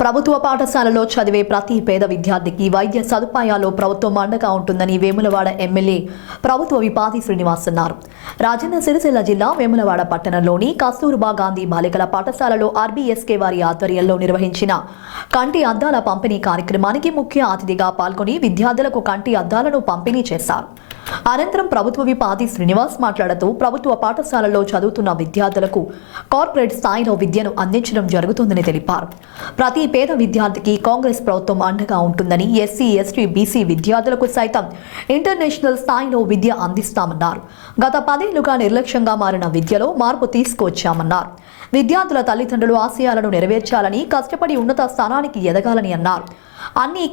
ప్రభుత్వ పాఠశాలలో చదివే ప్రతి పేద విద్యార్థికి వైద్య సదుపాయాల్లో ప్రభుత్వం అండగా ఉంటుందని వేములవాడ ఎమ్మెల్యే ప్రభుత్వ విపాది శ్రీనివాస్ అన్నారు. రాజన్న సిరిసిల్ల జిల్లా వేములవాడ పట్టణంలోని కస్తూర్బా గాంధీ బాలికల పాఠశాలలో ఆర్బీఎస్కే వారి ఆధ్వర్యంలో నిర్వహించిన కంటి అద్దాల పంపిణీ కార్యక్రమానికి ముఖ్య అతిథిగా పాల్గొని విద్యార్థులకు కంటి అద్దాలను పంపిణీ చేశారు. అనంతరం ప్రభుత్వ విపాది శ్రీనివాస్ మాట్లాడుతూ ప్రభుత్వ పాఠశాలలో చదువుతున్న విద్యార్థులకు కార్పొరేట్ స్థాయిలో విద్యను అందించడం జరుగుతుందని తెలిపారు. ప్రతి పేద విద్యార్థికి కాంగ్రెస్ ప్రభుత్వం అండగా ఉంటుందని, ఎస్సీ, ఎస్టీ, బీసీ విద్యార్థులకు సైతం ఇంటర్నేషనల్ స్థాయిలో విద్య అందిస్తామన్నారు. గత 10 ఏళ్లుగా నిర్లక్ష్యంగా మారిన విద్యలో మార్పు తీసుకొచ్చామన్నారు. విద్యార్థుల తల్లిదండ్రులు ఆశయాలను నెరవేర్చాలని, కష్టపడి ఉన్నత స్థానానికి ఎదగాలని అన్నారు. అన్ని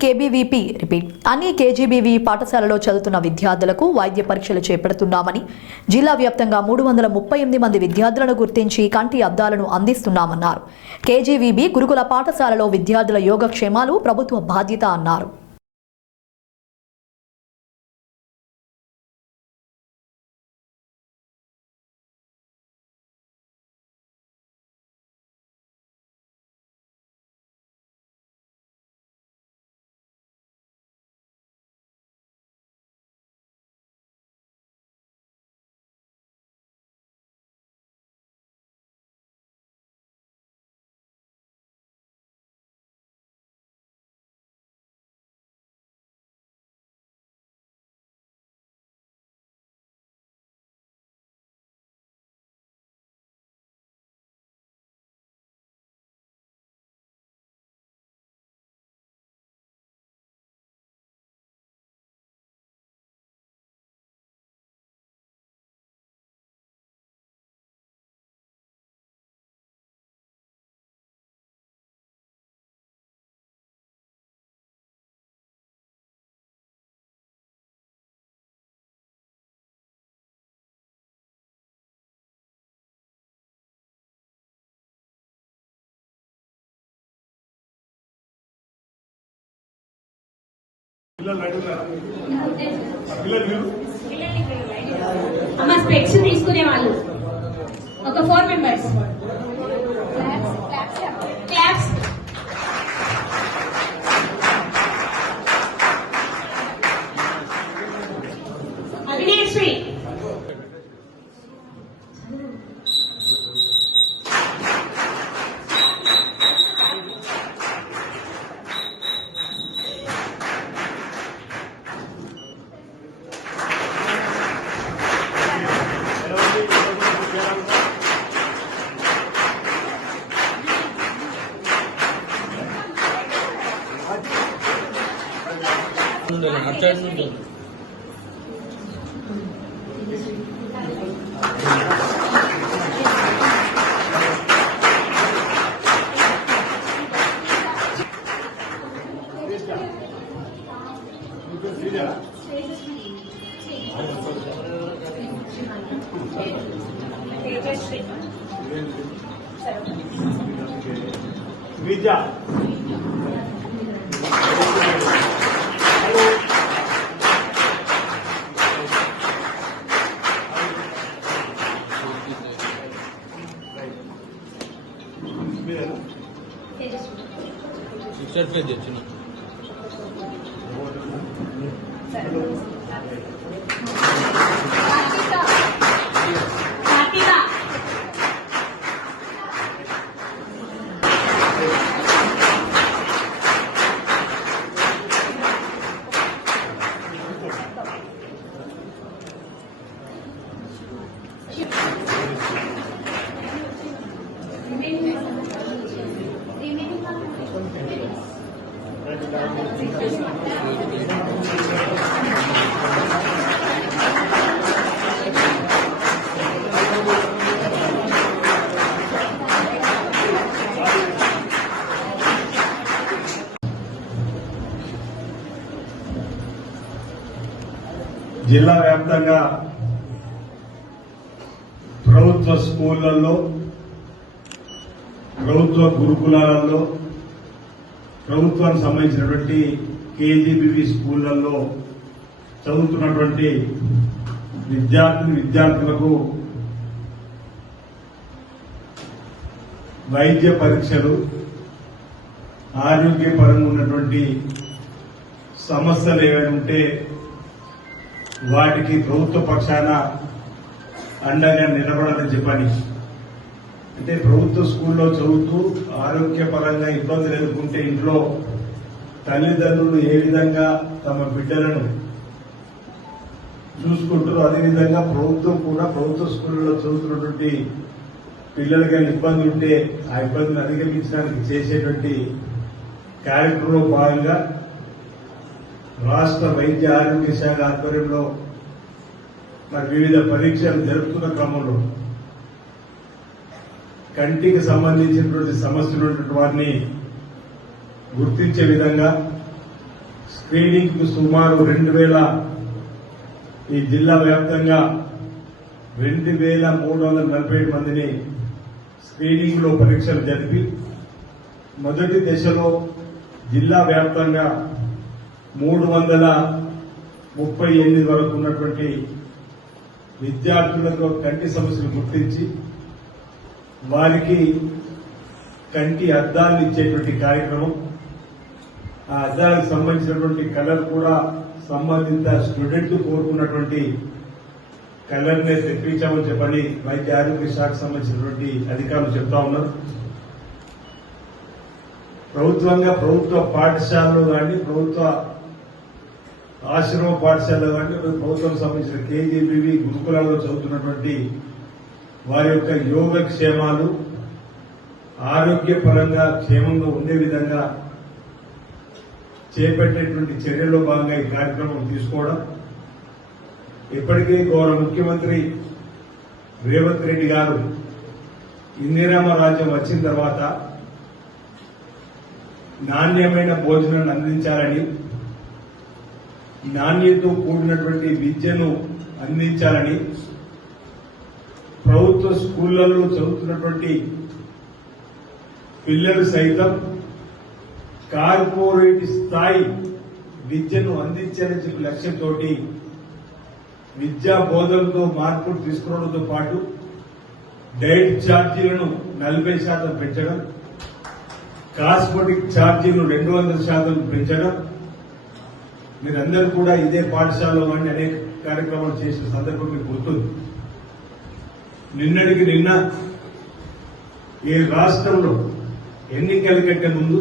కేజీబీవీ పాఠశాలలో చదువుతున్న విద్యార్థులకు వైద్య పరీక్షలు చేపడుతున్నామని, జిల్లా వ్యాప్తంగా 338 మంది విద్యార్థులను గుర్తించి కంటి అద్దాలను అందిస్తున్నామన్నారు. కేజీబీవీ గురుకుల పాఠశాలలో విద్యార్థుల యోగక్షేమాలు ప్రభుత్వ బాధ్యత అన్నారు. అమ్మ స్పెక్స్ తీసుకునే వాళ్ళు ఒక 4 మెంబర్స్ క్లాప్స్. అవినేశ్వరి విద్య పిక్చర్ పేజ్ వచ్చిన జిల్లా వ్యాప్తంగా ప్రభుత్వ స్కూళ్లలో, ప్రభుత్వ గురుకులాలలో, ప్రభుత్వానికి సంబంధించినటువంటి కేజీబీవీ స్కూళ్లలో చదువుతున్నటువంటి విద్యార్థులకు వైద్య పరీక్షలు, ఆరోగ్యపరంగా ఉన్నటువంటి సమస్యలు ఏమైనా ఉంటే వాటికి ప్రభుత్వ పక్షాన అండగా నిలబడాలని చెప్పని, అంటే ప్రభుత్వ స్కూల్లో చదువుతూ ఆరోగ్యపరంగా ఇబ్బందులు ఎదుర్కొంటే ఇంట్లో తల్లిదండ్రులు ఏ విధంగా తమ బిడ్డలను చూసుకుంటారో అదేవిధంగా ప్రభుత్వం కూడా ప్రభుత్వ స్కూళ్లలో చదువుతున్నటువంటి పిల్లలుగా ఇబ్బందులు ఉంటే ఆ ఇబ్బందులు అధిగమించడానికి చేసేటువంటి కార్యక్రమంలో భాగంగా రాష్ట్ర వైద్య ఆరోగ్య శాఖ ఆధ్వర్యంలో మరి వివిధ పరీక్షలు జరుపుతున్న క్రమంలో కంటికి సంబంధించినటువంటి సమస్యలు ఉన్నటువంటి వారిని గుర్తించే విధంగా స్క్రీనింగ్ కు సుమారు 2000 ఈ జిల్లా వ్యాప్తంగా 2347 మందిని స్క్రీనింగ్ లో పరీక్షలు జరిపి మొదటి దశలో జిల్లా వ్యాప్తంగా 338 వరకు ఉన్నటువంటి విద్యార్థులకు కంటి సమస్యలు గుర్తించి వారికి కంటి అద్దాలు ఇచ్చేటువంటి కార్యక్రమం, ఆ అద్దాలకు సంబంధించినటువంటి కలర్ కూడా సంబంధిత స్టూడెంట్ కోరుకున్నటువంటి కలర్ నే తెప్పించామని చెప్పని వైద్య ఆరోగ్య శాఖకు సంబంధించినటువంటి అధికారులు చెప్తా ఉన్నారు. ప్రభుత్వ పాఠశాలలో కానీ ప్రభుత్వ ఆశ్రమ పాఠశాలలో కానీ ప్రభుత్వం సంబంధించిన కేజీబీవీ గురుకులాల్లో చదువుతున్నటువంటి వారి యొక్క యోగక్షేమాలు ఆరోగ్యపరంగా క్షేమంగా ఉండే విధంగా చేపట్టేటువంటి చర్యల్లో భాగంగా ఈ కార్యక్రమం తీసుకోవడం, ఇప్పటికే గౌరవ ముఖ్యమంత్రి రేవంత్ రెడ్డి గారు ఇందిరమ్మ రాజ్యం వచ్చిన తర్వాత నాణ్యమైన భోజనాన్ని అందించాలని, నాణ్యతతో కూడినటువంటి విద్యను అందించాలని ప్రభుత్వ స్కూళ్లలో చదువుతున్నటువంటి పిల్లలు సైతం కార్పొరేట్ స్థాయి విద్యను అందించాలని చెప్పి లక్ష్యంతో విద్యా బోధనతో మార్పులు తీసుకురావడంతో పాటు డైట్ ఛార్జీలను 40% పెంచడం, కాస్మెటిక్ ఛార్జీలను 200% పెంచడం, మీరందరూ కూడా ఇదే పాఠశాలలో కానీ అనేక కార్యక్రమాలు చేసిన సందర్భం మీకు గుర్తుంది. నిన్నటికి నిన్న ఈ రాష్ట్రంలో ఎన్నికల కంటే ముందు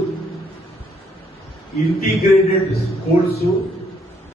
ఇంటిగ్రేటెడ్ స్కూల్స్